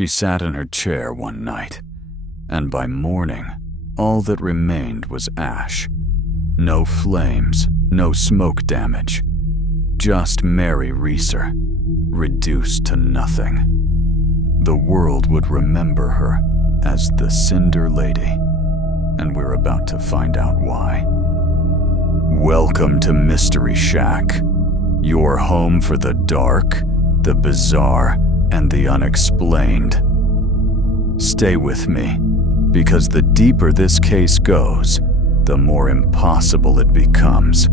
She sat in her chair one night, and by morning, all that remained was ash. No flames, no smoke damage. Just Mary Reeser, reduced to nothing. The world would remember her as the Cinder Lady, and we're about to find out why. Welcome to Mystery Shack, your home for the dark, the bizarre, and the unexplained. Stay with me, because the deeper this case goes, the more impossible it becomes,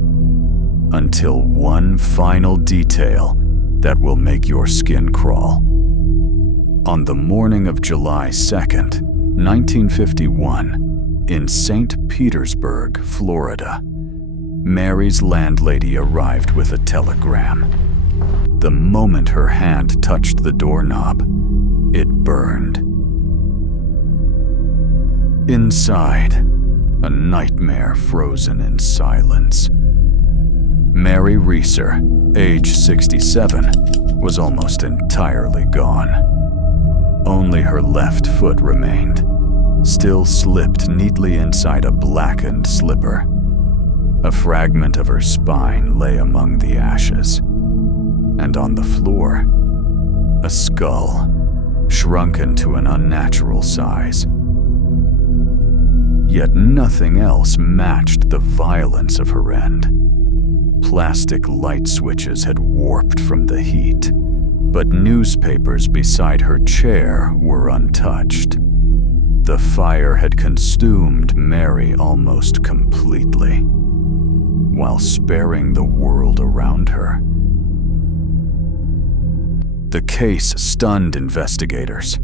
until one final detail that will make your skin crawl. On the morning of July 2nd, 1951, in St. Petersburg, Florida, Mary's landlady arrived with a telegram. The moment her hand touched the doorknob, it burned. Inside, a nightmare frozen in silence. Mary Reeser, age 67, was almost entirely gone. Only her left foot remained, still slipped neatly inside a blackened slipper. A fragment of her spine lay among the ashes, and on the floor, a skull, shrunken to an unnatural size. Yet nothing else matched the violence of her end. Plastic light switches had warped from the heat, but newspapers beside her chair were untouched. The fire had consumed Mary almost completely, while sparing the world around her. The case stunned investigators.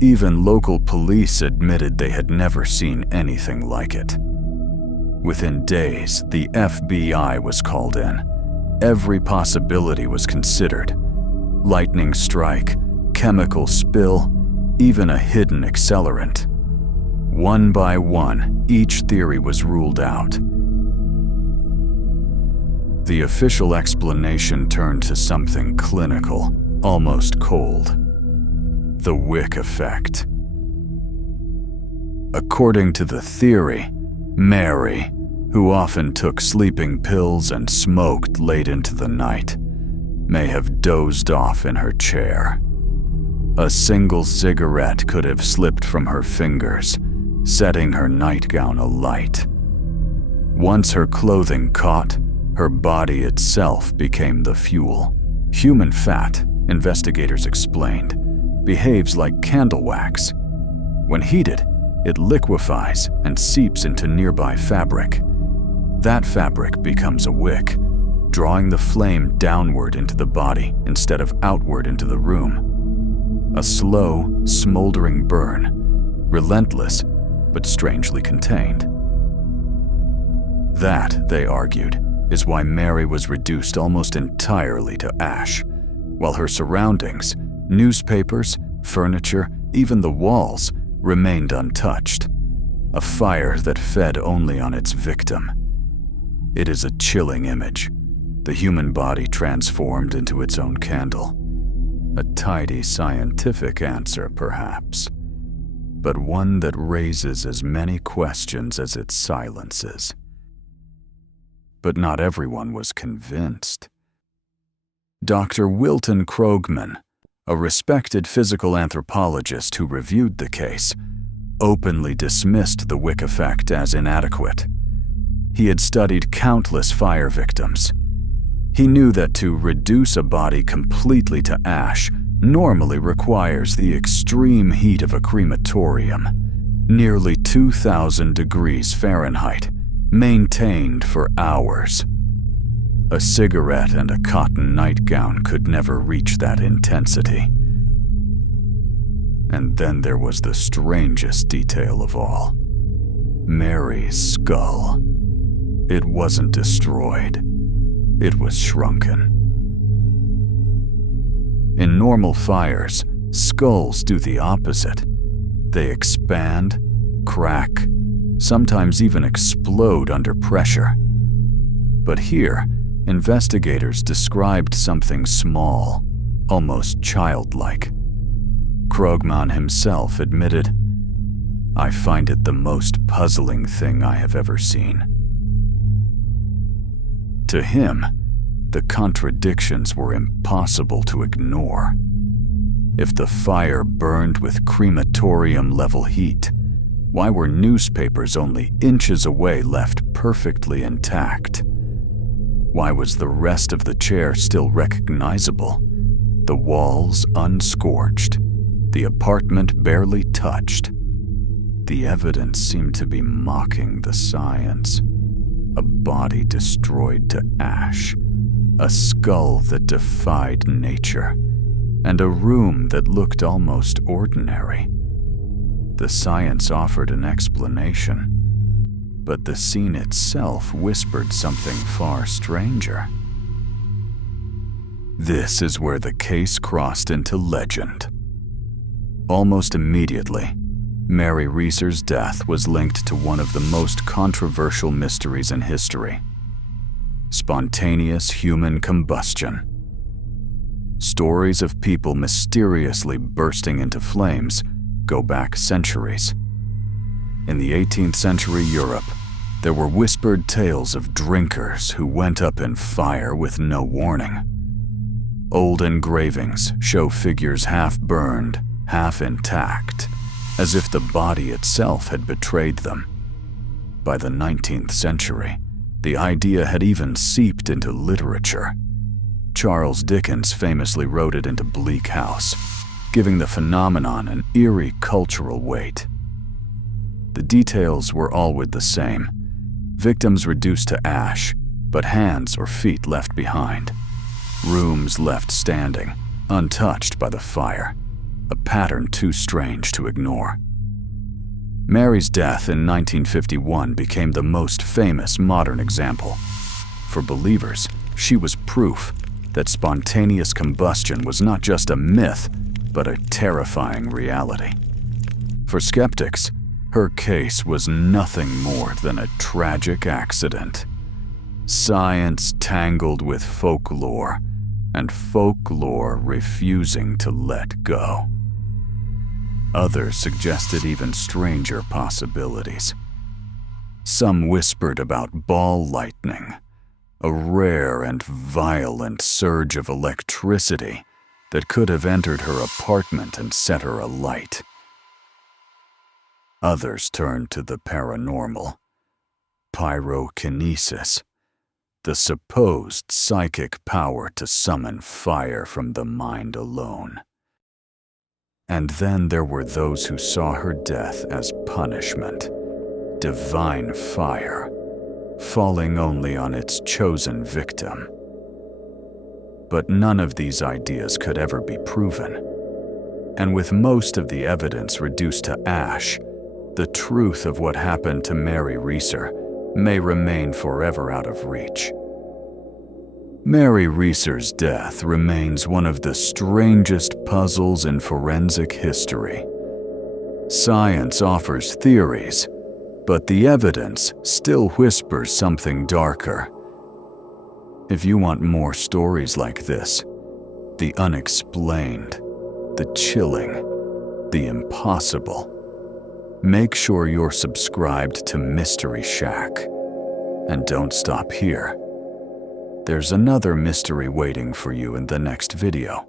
Even local police admitted they had never seen anything like it. Within days, the FBI was called in. Every possibility was considered. Lightning strike, chemical spill, even a hidden accelerant. One by one, each theory was ruled out. The official explanation turned to something clinical, almost cold. The Wick effect. According to the theory, Mary, who often took sleeping pills and smoked late into the night, may have dozed off in her chair. A single cigarette could have slipped from her fingers, setting her nightgown alight. Once her clothing caught, her body itself became the fuel. Human fat, investigators explained, behaves like candle wax. When heated, it liquefies and seeps into nearby fabric. That fabric becomes a wick, drawing the flame downward into the body instead of outward into the room. A slow, smoldering burn, relentless, but strangely contained. That, they argued, is why Mary was reduced almost entirely to ash, while her surroundings, newspapers, furniture, even the walls, remained untouched. A fire that fed only on its victim. It is a chilling image, the human body transformed into its own candle. A tidy scientific answer, perhaps, but one that raises as many questions as it silences. But not everyone was convinced. Dr. Wilton Krogman, a respected physical anthropologist who reviewed the case, openly dismissed the Wick effect as inadequate. He had studied countless fire victims. He knew that to reduce a body completely to ash normally requires the extreme heat of a crematorium, nearly 2,000 degrees Fahrenheit, maintained for hours. A cigarette and a cotton nightgown could never reach that intensity. And then there was the strangest detail of all. Mary's skull. It wasn't destroyed. It was shrunken. In normal fires, skulls do the opposite. They expand, crack, sometimes even explode under pressure. But here, investigators described something small, almost childlike. Krogman himself admitted, "I find it the most puzzling thing I have ever seen." To him, the contradictions were impossible to ignore. If the fire burned with crematorium-level heat, why were newspapers only inches away left perfectly intact? Why was the rest of the chair still recognizable? The walls unscorched, the apartment barely touched. The evidence seemed to be mocking the science. A body destroyed to ash, a skull that defied nature, and a room that looked almost ordinary. The science offered an explanation, but the scene itself whispered something far stranger. This is where the case crossed into legend. Almost immediately, Mary Reeser's death was linked to one of the most controversial mysteries in history: spontaneous human combustion. Stories of people mysteriously bursting into flames go back centuries. In the 18th century Europe, there were whispered tales of drinkers who went up in fire with no warning. Old engravings show figures half burned, half intact, as if the body itself had betrayed them. By the 19th century, the idea had even seeped into literature. Charles Dickens famously wrote it into Bleak House, giving the phenomenon an eerie cultural weight. The details were always the same: victims reduced to ash, but hands or feet left behind. Rooms left standing, untouched by the fire, a pattern too strange to ignore. Mary's death in 1951 became the most famous modern example. For believers, she was proof that spontaneous combustion was not just a myth, but a terrifying reality. For skeptics, her case was nothing more than a tragic accident. Science tangled with folklore, and folklore refusing to let go. Others suggested even stranger possibilities. Some whispered about ball lightning, a rare and violent surge of electricity that could have entered her apartment and set her alight. Others turned to the paranormal: pyrokinesis, the supposed psychic power to summon fire from the mind alone. And then there were those who saw her death as punishment, divine fire, falling only on its chosen victim. But none of these ideas could ever be proven. And with most of the evidence reduced to ash, the truth of what happened to Mary Reeser may remain forever out of reach. Mary Reeser's death remains one of the strangest puzzles in forensic history. Science offers theories, but the evidence still whispers something darker. If you want more stories like this, the unexplained, the chilling, the impossible, make sure you're subscribed to Mystery Shack. And don't stop here. There's another mystery waiting for you in the next video.